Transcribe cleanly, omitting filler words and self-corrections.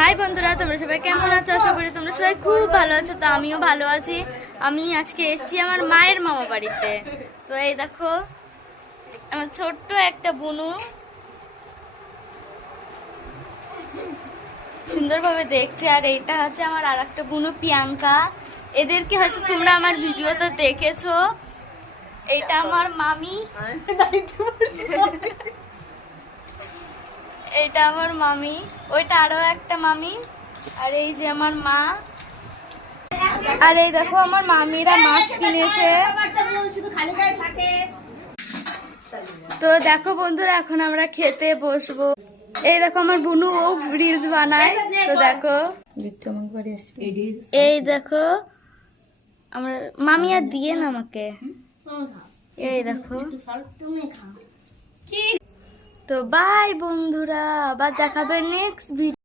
High বন্ধুরা, তোমরা সবাই কেমন আছো? আশা করি তোমরা সবাই খুব ভালো আছো। তো আমিও ভালো আছি। আমি আজকে এসেছি আমার মায়ের মামা বাড়িতে। তো এই দেখো আমার ছোট্ট একটা বুনু সুন্দরভাবে দেখছে, আর এইটা হচ্ছে আমার আর একটা বুনু প্রিয়াঙ্কা। এদেরকে হয়তো তোমরা আমার ভিডিওতে দেখেছো। এইটা আমার মামি, এইটা আমার মামি, ওইটা আরো একটা মামি, আর এই যে আমার মা। আর এই দেখো আমার মামিরা মাছ কিনেছে। তো দেখো বন্ধুরা, এখন আমরা খেতে বসবো। এই দেখো আমার বুনু ও রিলস বানায়। তো দেখো এই দেখো আমার মামি আর দিয়ে না আমাকে। এই দেখো। তো বাই বন্ধুরা, আবার দেখাবে নেক্সট ভিডিও।